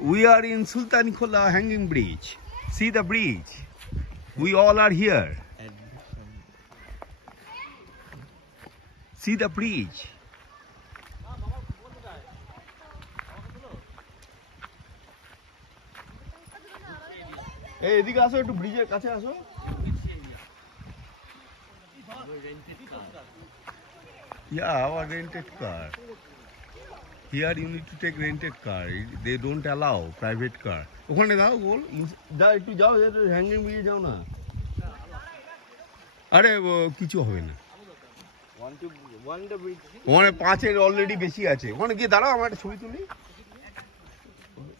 We are in Sultan Khola hanging bridge. See the bridge. We all are here. See the bridge. Hey, এদিকে আসো একটু ব্রিজের কাছে আসো। Yeah, our rented car. Here you need to take rented car. They don't allow private car. ওখানে দাও বল, যাও একটু যাও, হ্যাঙ্গিং ব্রিজে যাও না। আরে কিছু হবে না। ওখানে 5-এর অলরেডি বেশি আছে। ওখানে গিয়ে দাঁড়াও, আমার একটা ছবি তুলি।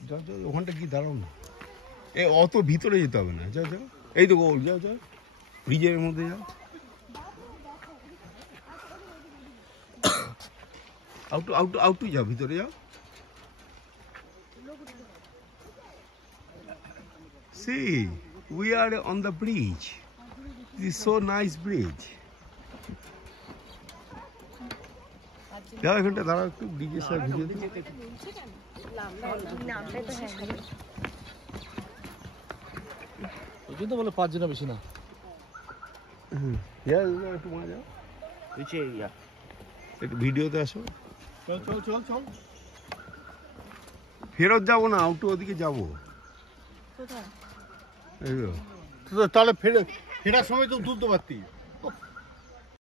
যাও যাও, ওখানটা গিয়ে দাঁড়াও না। অত ভিতরে যেতে হবে না, যাও যাও, এই তো গোল, যাও যাও, ব্রিজের মধ্যে যাও। আউটু যাও, ভিতরে যাও। See, we are on the bridge. This is so nice bridge. যাও, এখানটা দাঁড়াও একটু, ব্রিজের সাথে ভিডিও। কিন্তু বলে 5 জন বেশি না। একটু মনে যাও, একটু ভিডিওতে আসো। চল ফেরত যাবো না, আউটু ওদিকে যাবো। তাহলে ফেরার সময় তো তুলতে পারতি।